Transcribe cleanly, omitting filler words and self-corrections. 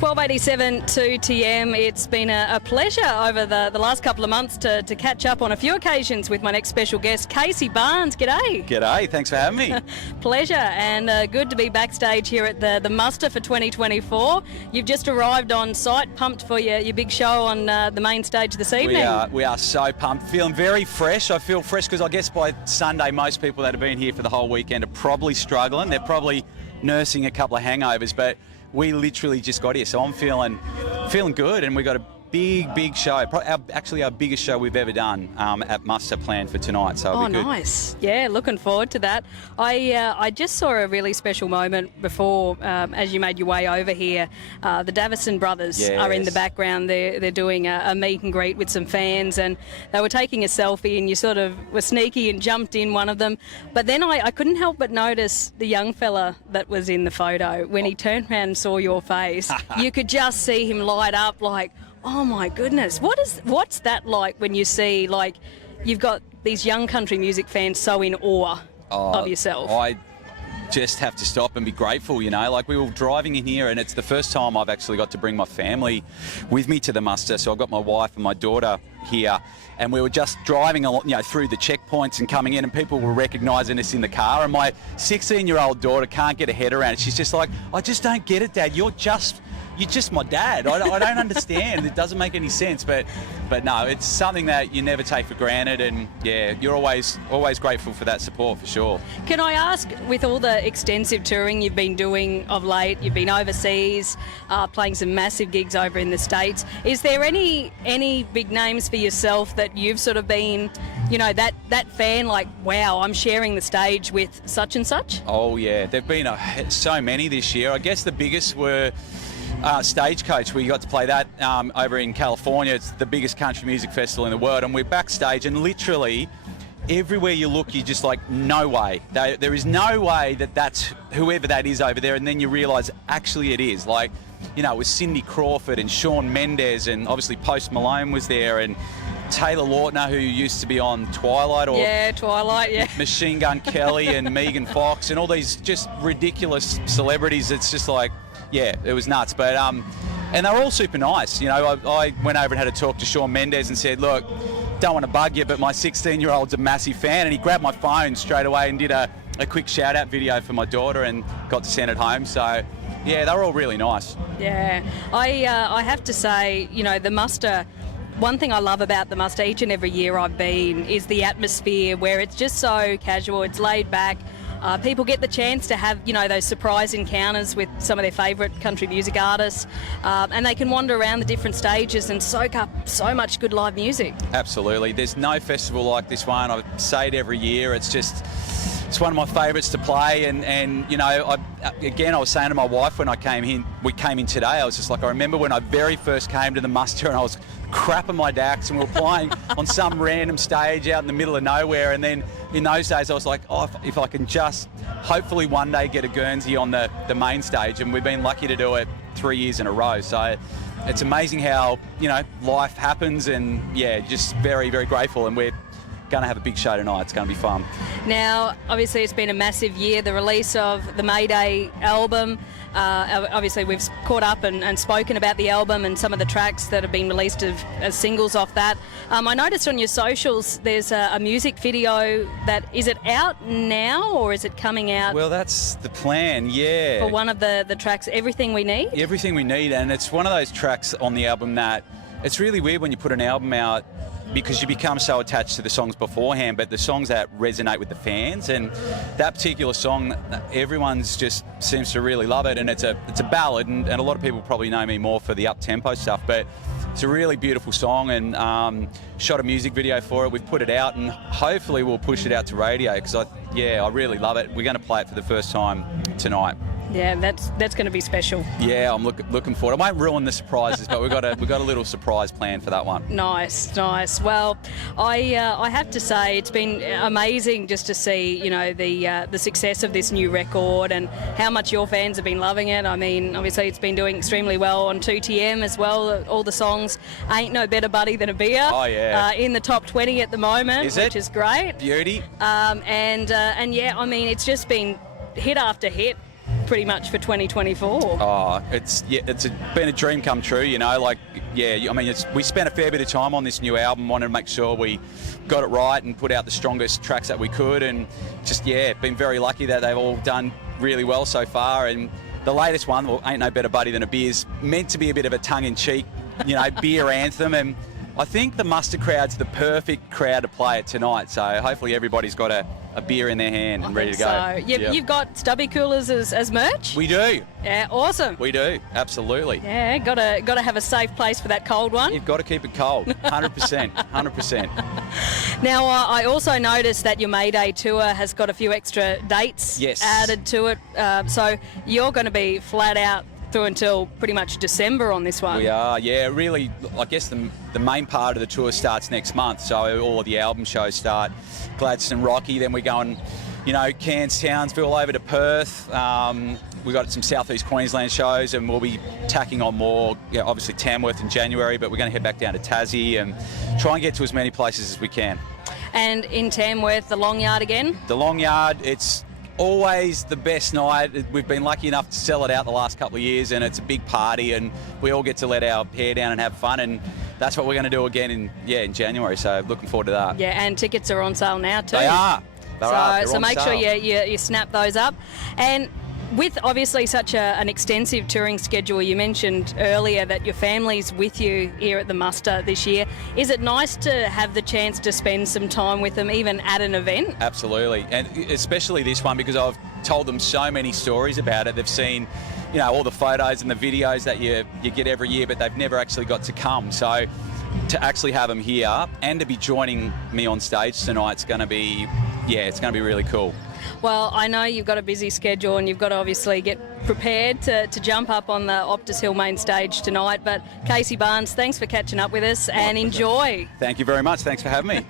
12:87 2TM. It's been a pleasure over the last couple of months to catch up on a few occasions with my next special guest, Casey Barnes. G'day. G'day, thanks for having me. Pleasure, and good to be backstage here at the Muster for 2024. You've just arrived on site, pumped for your big show on the main stage this evening. We are so pumped, feeling very fresh. I feel fresh because I guess by Sunday most people that have been here for the whole weekend are probably struggling. They're probably nursing a couple of hangovers, but we literally just got here, so I'm feeling good, and we got a big show. Actually our biggest show we've ever done at Muster planned for tonight, so it'll be good. Nice. Yeah, looking forward to that. I just saw a really special moment before, as you made your way over here. The Davison brothers are in the background. They're doing a meet and greet with some fans, and they were taking a selfie, and you sort of were sneaky and jumped in one of them. But then I couldn't help but notice the young fella that was in the photo. When he turned around and saw your face, you could just see him light up like, oh my goodness, what's that like when you see, like, you've got these young country music fans so in awe of yourself? I just have to stop and be grateful, you know. Like, we were driving in here, and it's the first time I've actually got to bring my family with me to the Muster. So I've got my wife and my daughter here, and we were just driving along, you know, through the checkpoints and coming in, and people were recognising us in the car. And my 16-year-old daughter can't get her head around it. She's just like, I just don't get it, Dad. You're just my dad. I don't understand. It doesn't make any sense. But no, it's something that you never take for granted, and yeah, you're always grateful for that support, for sure. Can I ask, with all the extensive touring you've been doing of late, you've been overseas, playing some massive gigs over in the States, is there any big names for yourself that you've sort of been, you know, that fan, like, wow, I'm sharing the stage with such and such? Oh yeah, there've been so many this year. I guess the biggest were Stagecoach. We got to play that over in California. It's the biggest country music festival in the world, and we're backstage, and literally everywhere you look, you're just like, no way. There is no way that's whoever that is over there, and then you realise actually it is. Like, you know, it was Cindy Crawford and Shawn Mendes, and obviously Post Malone was there, and Taylor Lautner, who used to be on Twilight, or Machine Gun Kelly and Megan Fox, and all these just ridiculous celebrities. It's just like, yeah, it was nuts. But and they were all super nice. You know, I went over and had a talk to Shawn Mendes and said, look, don't want to bug you, but my 16-year-old's a massive fan, and he grabbed my phone straight away and did a quick shout-out video for my daughter and got to send it home. So yeah, they were all really nice. Yeah, I have to say, you know, the Muster, one thing I love about the Muster each and every year I've been is the atmosphere, where it's just so casual, it's laid back. People get the chance to have, you know, those surprise encounters with some of their favourite country music artists, and they can wander around the different stages and soak up so much good live music. Absolutely. There's no festival like this one. I say it every year. It's one of my favourites to play, and you know, I was saying to my wife when we came in today, I was just like, I remember when I very first came to the Muster, and I was crapping my dacks, and we were playing on some random stage out in the middle of nowhere, and then in those days I was like, oh, if I can just hopefully one day get a Guernsey on the main stage, and we've been lucky to do it 3 years in a row. So it's amazing how, you know, life happens, and yeah, just very, very grateful, and we're going to have a big show tonight. It's going to be fun. Now, obviously it's been a massive year, the release of the Mayday album. Obviously we've caught up and spoken about the album and some of the tracks that have been released as singles off that. I noticed on your socials there's a music video is it out now, or is it coming out? Well, that's the plan, yeah. For one of the tracks, Everything We Need? Everything We Need, and it's one of those tracks on the album that it's really weird when you put an album out, because you become so attached to the songs beforehand, but the songs that resonate with the fans, and that particular song, everyone's just seems to really love it, and it's a ballad, and a lot of people probably know me more for the up-tempo stuff, but it's a really beautiful song, and shot a music video for it. We've put it out, and hopefully we'll push it out to radio, because I really love it. We're going to play it for the first time tonight. Yeah, that's going to be special. Yeah, I'm looking forward. I won't ruin the surprises, but we've got a little surprise planned for that one. Nice. Well, I have to say it's been amazing just to see, you know, the success of this new record and how much your fans have been loving it. I mean, obviously it's been doing extremely well on 2TM as well. All the songs, Ain't No Better Buddy Than a Beer. Oh yeah. In the top 20 at the moment, which is great. Beauty. And yeah, I mean, it's just been hit after hit pretty much for 2024. Oh, been a dream come true, you know. Like, yeah, I mean, we spent a fair bit of time on this new album, wanted to make sure we got it right and put out the strongest tracks that we could, and just, yeah, been very lucky that they've all done really well so far. And the latest one, well, Ain't No Better Buddy Than a Beer, is meant to be a bit of a tongue-in-cheek, you know, beer anthem, and I think the Muster crowd's the perfect crowd to play it tonight, so hopefully everybody's got a beer in their hand and ready to go. So you've got stubby coolers as merch? We do. Yeah, awesome. We do, absolutely. Yeah, got to have a safe place for that cold one. You've got to keep it cold, 100%, 100%. Now, I also noticed that your May Day tour has got a few extra dates added to it, so you're going to be flat out through until pretty much December on this one. We are, yeah. Really, I guess the main part of the tour starts next month, so all of the album shows start Gladstone, Rocky, then we're going, you know, Cairns, Townsville, over to Perth. We've got some southeast Queensland shows, and we'll be tacking on more, obviously Tamworth in January, but we're going to head back down to Tassie and try and get to as many places as we can. And in Tamworth, the Long Yard again? The Long Yard, it's always the best night. We've been lucky enough to sell it out the last couple of years, and it's a big party, and we all get to let our hair down and have fun, and that's what we're going to do again in January, so looking forward to that. Yeah, and tickets are on sale now too. They are. So make sure you snap those up. And with obviously such an extensive touring schedule, you mentioned earlier that your family's with you here at the Muster this year. Is it nice to have the chance to spend some time with them, even at an event? Absolutely, and especially this one, because I've told them so many stories about it. They've seen, you know, all the photos and the videos that you get every year, but they've never actually got to come. So to actually have them here and to be joining me on stage tonight's going to be, it's going to be really cool. Well, I know you've got a busy schedule and you've got to obviously get prepared to jump up on the Optus Hill main stage tonight. But Casey Barnes, thanks for catching up with us and enjoy. Thank you very much. Thanks for having me.